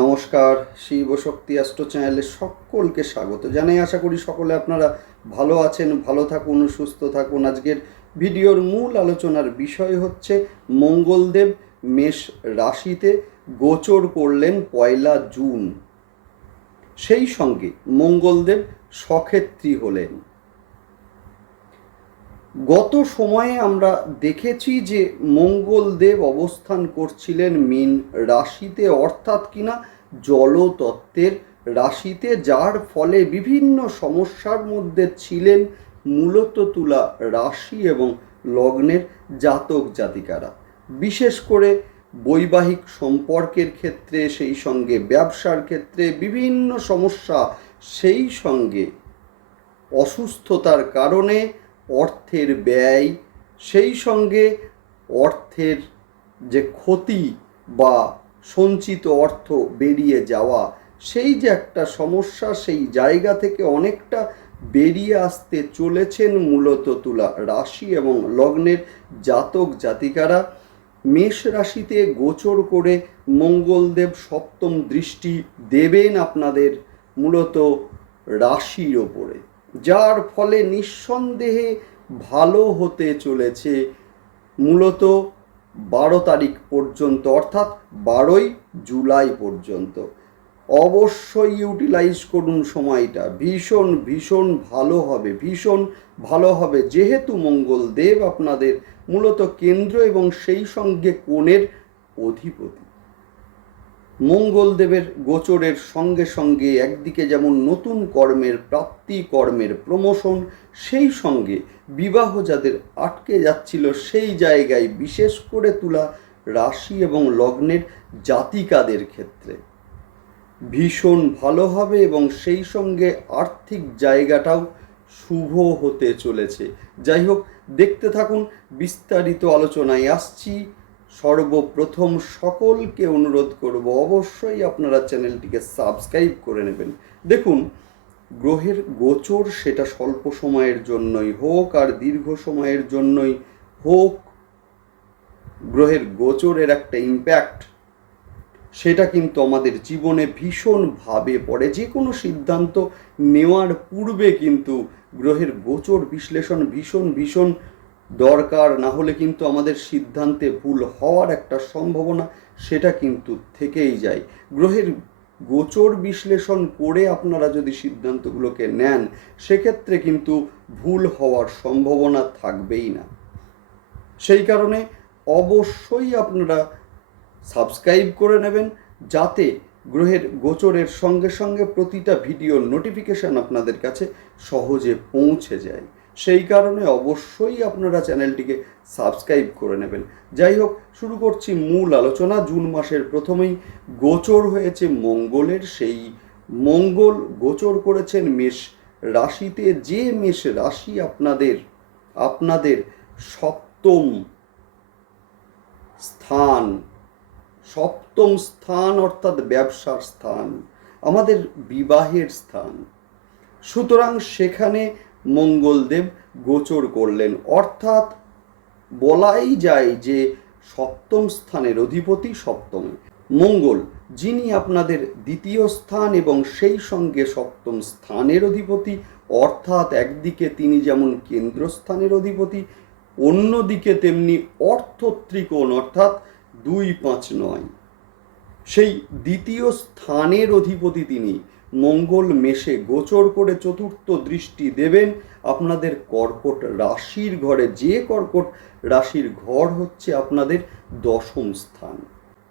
নমস্কার, শিব শক্তি অ্যাস্ট্রো চ্যানেলে সকলকে স্বাগত জানাই। আশা করি সকলে আপনারা ভালো আছেন, ভালো থাকুন, সুস্থ থাকুন। আজকের ভিডিওর মূল আলোচনার বিষয় হচ্ছে মঙ্গলদেব মেষ রাশিতে গোচর করলেন পয়লা জুন। সেই সঙ্গে মঙ্গলদেব সক্ষেত্রী হলেন। গত সময়ে আমরা দেখেছি যে মঙ্গলদেব অবস্থান করছিলেন মীন রাশিতে, অর্থাৎ কিনা জলতত্ত্বের রাশিতে, যার ফলে বিভিন্ন সমস্যার মধ্যে ছিলেন মূলত তুলা রাশি এবং লগ্নের জাতক জাতিকারা। বিশেষ করে বৈবাহিক সম্পর্কের ক্ষেত্রে, সেই সঙ্গে ব্যবসার ক্ষেত্রে বিভিন্ন সমস্যা, সেই সঙ্গে অসুস্থতার কারণে অর্থের ব্যয়, সেই সঙ্গে অর্থের যে ক্ষতি বা সঞ্চিত অর্থ বেরিয়ে যাওয়া, সেই যে একটা সমস্যা সেই জায়গা থেকে অনেকটা বেরিয়ে আসতে চলেছেন মূলত তুলা রাশি এবং লগ্নের জাতক জাতিকারা। মেষ রাশিতে গোচর করে মঙ্গলদেব সপ্তম দৃষ্টি দেবেন আপনাদের মূলত রাশির ওপরে। যার ফলে নিঃসন্দেহে ভালো হতে চলেছে। মূলত বারো তারিখ পর্যন্ত, অর্থাৎ বারোই জুলাই পর্যন্ত। অবশ্যই ইউটিলাইজ করুন সময়টা। ভীষণ ভীষণ ভালো হবে, ভীষণ ভালো হবে। যেহেতু মঙ্গল দেব আপনাদের মূলত কেন্দ্র এবং সেই সঙ্গে কোণের অধিপতি। মঙ্গলদেবের গোচরের সঙ্গে সঙ্গে একদিকে যেমন নতুন কর্মের প্রাপ্তি, কর্মের প্রমোশন, সেই সঙ্গে বিবাহ যাদের আটকে যাচ্ছিল সেই জায়গায় বিশেষ করে তোলা রাশি এবং লগ্নের জাতিকাদের ক্ষেত্রে। ভীষণ ভালো হবে এবং সেই সঙ্গে আর্থিক জায়গাটাও শুভ হতে চলেছে। যাই হোক, দেখতে থাকুন, বিস্তারিত আলোচনায় আসছি। সর্বপ্রথম সকলকে অনুরোধ করব অবশ্যই আপনারা চ্যানেলটিকে সাবস্ক্রাইব করে নেবেন। দেখুন, গ্রহের গোচর সেটা স্বল্প সময়ের জন্যই হোক আর দীর্ঘ সময়ের জন্যই হোক, গ্রহের গোচরের একটা ইম্প্যাক্ট সেটা কিন্তু আমাদের জীবনে ভীষণভাবে পড়ে। যে কোনো সিদ্ধান্ত নেওয়ার পূর্বে কিন্তু গ্রহের গোচর বিশ্লেষণ ভীষণ ভীষণ দরকার না হলে কিন্তু আমাদের সিদ্ধান্তে ভুল হওয়ার একটা সম্ভাবনা সেটা কিন্তু থেকেই যায়। গ্রহের গোচর বিশ্লেষণ করে আপনারা যদি সিদ্ধান্তগুলোকে নেন, সেক্ষেত্রে কিন্তু ভুল হওয়ার সম্ভাবনা থাকবেই না। সেই কারণে অবশ্যই আপনারা সাবস্ক্রাইব করে নেবেন, যাতে গ্রহের গোচরের সঙ্গে সঙ্গে প্রতিটা ভিডিওর নোটিফিকেশান আপনাদের কাছে সহজে পৌঁছে যায়। সেই কারণে অবশ্যই আপনারা চ্যানেলটিকে সাবস্ক্রাইব করে নেবেন। যাই হোক, শুরু করছি মূল আলোচনা। জুন মাসের প্রথমেই গোচর হয়েছে মঙ্গলের। সেই মঙ্গল গোচর করেছেন মেষ রাশিতে। যে মেষ রাশি আপনাদের আপনাদের সপ্তম স্থান সপ্তম স্থান অর্থাৎ ব্যবসার স্থান, আমাদের বিবাহের স্থান। সুতরাং সেখানে মঙ্গলদেব গোচর করলেন। অর্থাৎ বলাই যায় যে সপ্তম স্থানের অধিপতি সপ্তমে। মঙ্গল, যিনি আপনাদের দ্বিতীয় স্থান এবং সেই সঙ্গে সপ্তম স্থানের অধিপতি, অর্থাৎ একদিকে তিনি যেমন কেন্দ্রস্থানের অধিপতি, অন্যদিকে তেমনি অর্থ ত্রিকোণ অর্থাৎ দুই পাঁচ নয়। সেই দ্বিতীয় স্থানের অধিপতি তিনি। মঙ্গল মেষে গোচর করে চতুর্থ দৃষ্টি দেবেন। আপনাদের কর্কট রাশির ঘরে যে কর্কট রাশির ঘর হচ্ছে আপনাদের দশম স্থান।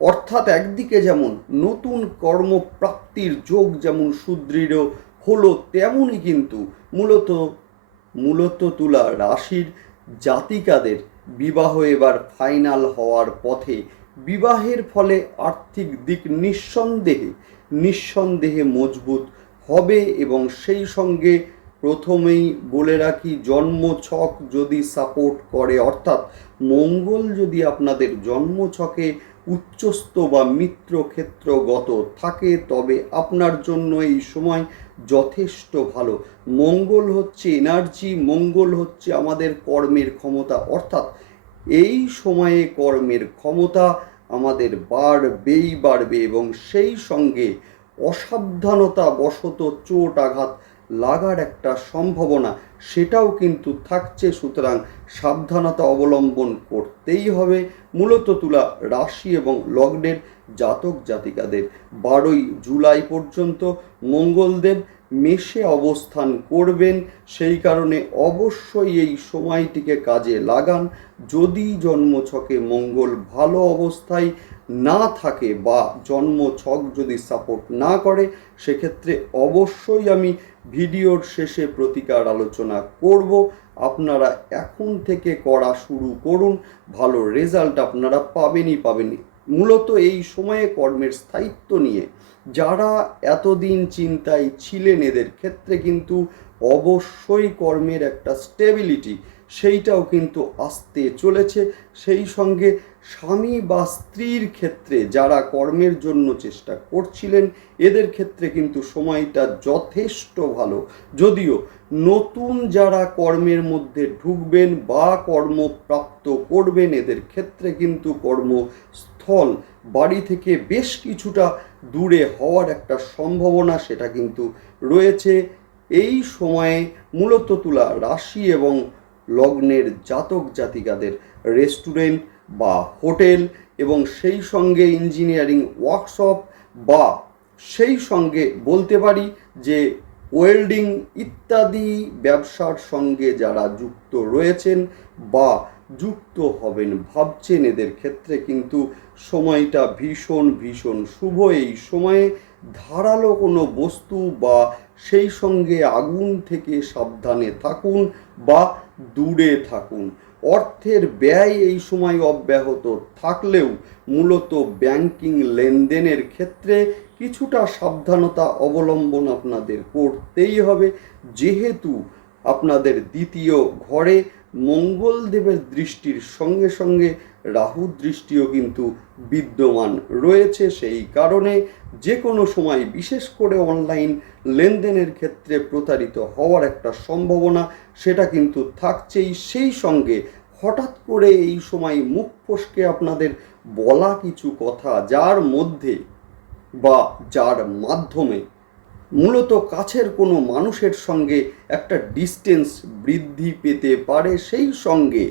অর্থাৎ একদিকে যেমন নতুন কর্মপ্রাপ্তির যোগ যেমন সুদৃঢ় হলো, তেমনই কিন্তু মূলত মূলত তুলা রাশির জাতিকাদের বিবাহ এবার ফাইনাল হওয়ার পথে। বিবাহের ফলে আর্থিক দিক নিঃসন্দেহে নিঃসন্দেহে মজবুত হবে এবং সেই সঙ্গে প্রথমেই বলে রাখি, জন্মছক যদি সাপোর্ট করে, অর্থাৎ মঙ্গল যদি আপনাদের জন্মছকে উচ্চস্থ বা মিত্র ক্ষেত্রগত থাকে, তবে আপনার জন্য এই সময় যথেষ্ট ভালো। মঙ্গল হচ্ছে এনার্জি মঙ্গল হচ্ছে আমাদের কর্মের ক্ষমতা, অর্থাৎ এই সময়ে কর্মের ক্ষমতা আমাদের বাড়বেই বাড়বে এবং সেই সঙ্গে অসাবধানতা বশত চোট আঘাত লাগার একটা সম্ভাবনা সেটাও কিন্তু থাকছে। সুতরাং সাবধানতা অবলম্বন করতেই হবে। মূলত তুলা রাশি এবং লগ্নের জাতক জাতিকাদের বারোই জুলাই পর্যন্ত মঙ্গলদেব মেষে অবস্থান করবেন, সেই কারণে অবশ্যই এই সময়টিকে কাজে লাগান। যদি জন্মছকে মঙ্গল ভালো অবস্থায় না থাকে বা জন্মছক যদি সাপোর্ট না করে, সেক্ষেত্রে অবশ্যই আমি ভিডিওর শেষে প্রতিকার আলোচনা করব। আপনারা এখন থেকে করা শুরু করুন, ভালো রেজাল্ট আপনারা পাবেনই পাবেনই। মূলত এই সময়ে কর্মের স্থায়িত্ব নিয়ে যারা এতদিন চিন্তায় ছিলেন এদের ক্ষেত্রে কিন্তু অবশ্যই কর্মের একটা স্টেবিলিটি সেইটাও কিন্তু আসতে চলেছে। সেই সঙ্গে স্বামী বা স্ত্রীর ক্ষেত্রে যারা কর্মের জন্য চেষ্টা করছিলেন, এদের ক্ষেত্রে কিন্তু সময়টা যথেষ্ট ভালো। যদিও নতুন যারা কর্মের মধ্যে ঢুকবেন বা কর্মপ্রাপ্ত করবেন, এদের ক্ষেত্রে কিন্তু কর্মস্থল বাড়ি থেকে বেশ কিছুটা দূরে হওয়ার একটা সম্ভাবনা সেটা কিন্তু রয়েছে। এই সময়ে মূলত তুলা রাশি এবং লগ্নের জাতক জাতিকাদের রেস্টুরেন্ট বা হোটেল এবং সেই সঙ্গে ইঞ্জিনিয়ারিং ওয়ার্কশপ বা সেই সঙ্গে বলতে পারি যে ওয়েল্ডিং ইত্যাদি ব্যবসার সঙ্গে যারা যুক্ত রয়েছেন বা যুক্ত হবেন, ভাবছেন এদের ক্ষেত্রে, কিন্তু সময়টা ভীষণ ভীষণ শুভ। এই সময়ে ধারালো কোনো বস্তু বা সেই সঙ্গে আগুন থেকে সাবধানে থাকুন বা দূরে থাকুন। অর্থের ব্যয় এই সময় অব্যাহত থাকলেও মূলত ব্যাংকিং লেনদেনের ক্ষেত্রে কিছুটা সাবধানতা অবলম্বন আপনাদের করতেই হবে। যেহেতু আপনাদের দ্বিতীয় ঘরে মঙ্গলদেবের দৃষ্টির সঙ্গে সঙ্গে রাহু দৃষ্টিও কিন্তু বিদ্যমান রয়েছে সেই কারণে যে কোনো সময়, বিশেষ করে অনলাইন লেনদেনের ক্ষেত্রে প্রতারিত হওয়ার একটা সম্ভাবনা সেটা কিন্তু থাকছেই। সেই সঙ্গে হঠাৎ করে এই সময় মুখ ফসকে আপনাদের বলা কিছু কথা যার মধ্যে বা যার মাধ্যমে মূলত কাছের কোনো মানুষের সঙ্গে একটা ডিস্টেন্স বৃদ্ধি পেতে পারে সেই সঙ্গে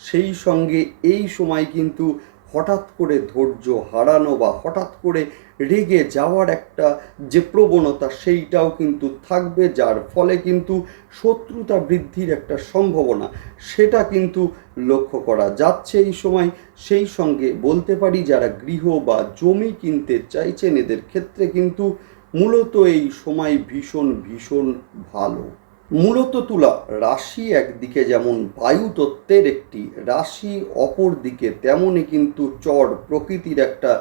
সেই সঙ্গে এই সময় কিন্তু হঠাৎ করে ধৈর্য হারানো বা হঠাৎ করে রেগে যাওয়ার একটা যে প্রবণতা, সেইটাও কিন্তু থাকবে, যার ফলে কিন্তু শত্রুতা বৃদ্ধির একটা সম্ভাবনা, সেটা কিন্তু লক্ষ্য করা যাচ্ছে এই সময়। সেই সঙ্গে বলতে পারি, যারা গৃহ বা জমি কিনতে চাইছেন, এদের ক্ষেত্রে কিন্তু মূলত এই সময় ভীষণ ভীষণ ভালো। মূলত তুলা রাশি একদিকে যেমন বায়ু তত্ত্বের একটি রাশি, অপর দিকে তেমনই কিন্তু চর প্রকৃতির একটা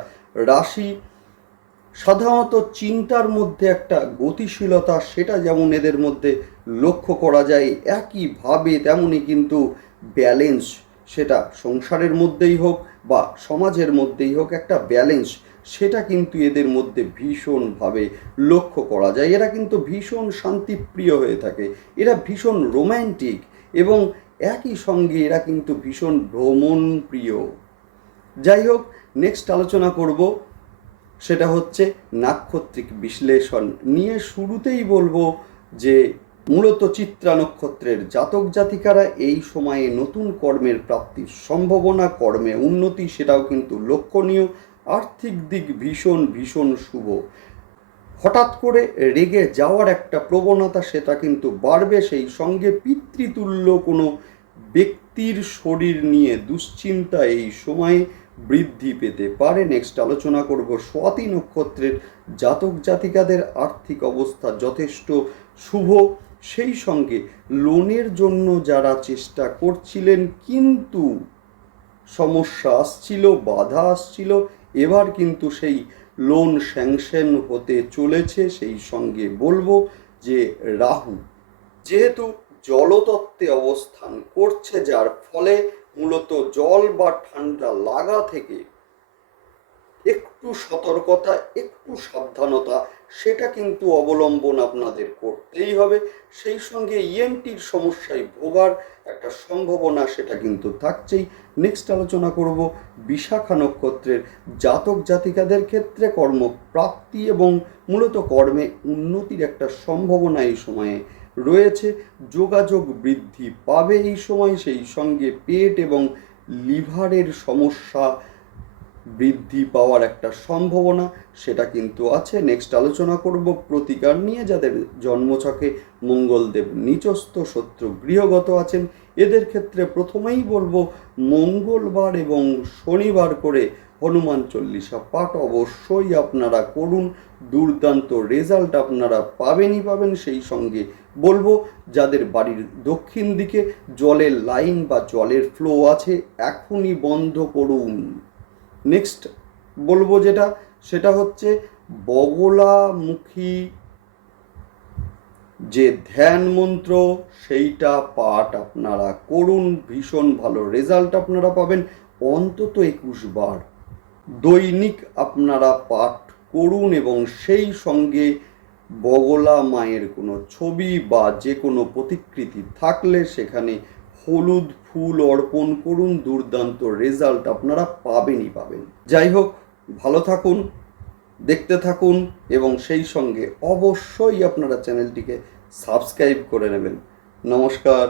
রাশি। সাধারণত চিন্তার মধ্যে একটা গতিশীলতা, সেটা যেমন এদের মধ্যে লক্ষ্য করা যায়, একইভাবে তেমনই কিন্তু ব্যালেন্স সেটা সংসারের মধ্যেই হোক বা সমাজের মধ্যেই হোক একটা ব্যালেন্স সেটা কিন্তু এদের মধ্যে ভীষণভাবে লক্ষ্য করা যায়। এরা কিন্তু ভীষণ শান্তিপ্রিয় হয়ে থাকে। এরা ভীষণ রোম্যান্টিক এবং একই সঙ্গে এরা কিন্তু ভীষণ ভ্রমণপ্রিয়। যাই হোক নেক্সট আলোচনা করব। সেটা হচ্ছে নাক্ষত্রিক বিশ্লেষণ। নিয়ে শুরুতেই বলব যে মূলত চিত্রা নক্ষত্রের জাতক জাতিকারা এই সময়ে নতুন কর্মের প্রাপ্তির সম্ভাবনা, কর্মে উন্নতি সেটাও কিন্তু লক্ষণীয়। আর্থিক দিক ভীষণ ভীষণ শুভ। হঠাৎ করে রেগে যাওয়ার একটা প্রবণতা সেটা কিন্তু বাড়বে, সেই সঙ্গে পিতৃতুল্য কোনো ব্যক্তির শরীর নিয়ে দুশ্চিন্তা এই সময়ে বৃদ্ধি পেতে পারে। নেক্সট আলোচনা করব স্বাতি নক্ষত্রের জাতক জাতিকাদের আর্থিক অবস্থা যথেষ্ট শুভ। সেই সঙ্গে লোনের জন্য যারা চেষ্টা করছিলেন কিন্তু সমস্যা আসছিল, বাধা আসছিল এবার কিন্তু সেই লোন স্যাংশন হতে চলেছে, সেই সঙ্গে বলব যে রাহু যেহেতু জলতত্ত্বে অবস্থান করছে, যার ফলে মূলত জল বা ঠান্ডা লাগা থেকে একটু সতর্কতা, একটু সাবধানতা, সেটা কিন্তু অবলম্বন আপনাদের করতেই হবে। সেই সঙ্গে ইএনটির সমস্যায় ভোগার একটা সম্ভাবনা সেটা কিন্তু থাকছেই। নেক্সট আলোচনা করব বিশাখা নক্ষত্রের জাতক জাতিকাদের ক্ষেত্রে কর্মপ্রাপ্তি এবং মূলত কর্মে উন্নতির একটা সম্ভাবনা এই সময়ে রয়েছে। যোগাযোগ বৃদ্ধি পাবে এই সময়, সেই সঙ্গে পেট এবং লিভারের সমস্যা বৃদ্ধি পাওয়ার একটা সম্ভাবনা, সেটা কিন্তু আছে। নেক্সট আলোচনা করব প্রতিকার নিয়ে। যাদের জন্মছকে মঙ্গলদেব নিচস্থ শত্রু গৃহগত আছেন, এদের ক্ষেত্রে প্রথমেই বলব, মঙ্গলবার এবং শনিবার করে হনুমান চল্লিশা পাঠ অবশ্যই আপনারা করুন। দুর্দান্ত রেজাল্ট আপনারা পাবেনই পাবেন, সেই সঙ্গে বলব, যাদের বাড়ির দক্ষিণ দিকে জলের লাইন বা জলের ফ্লো আছে, এখনই বন্ধ করুন। নেক্সট বলব যেটা, সেটা হচ্ছে বগলামুখী যে ধ্যান মন্ত্র, সেইটা পাঠ আপনারা করুন, ভীষণ ভালো রেজাল্ট আপনারা পাবেন। অন্তত একুশ বার দৈনিক আপনারা পাঠ করুন এবং সেই সঙ্গে বগলা মায়ের কোনো ছবি বা যে কোনো প্রতিকৃতি থাকলে সেখানে হলুদ ফুল অর্পণ করুন, দুর্দান্ত রেজাল্ট আপনারা পাবেনই পাবেন। যাই হোক, ভালো থাকুন, দেখতে থাকুন এবং সেই সঙ্গে অবশ্যই আপনারা চ্যানেলটিকে সাবস্ক্রাইব করে নেবেন। নমস্কার।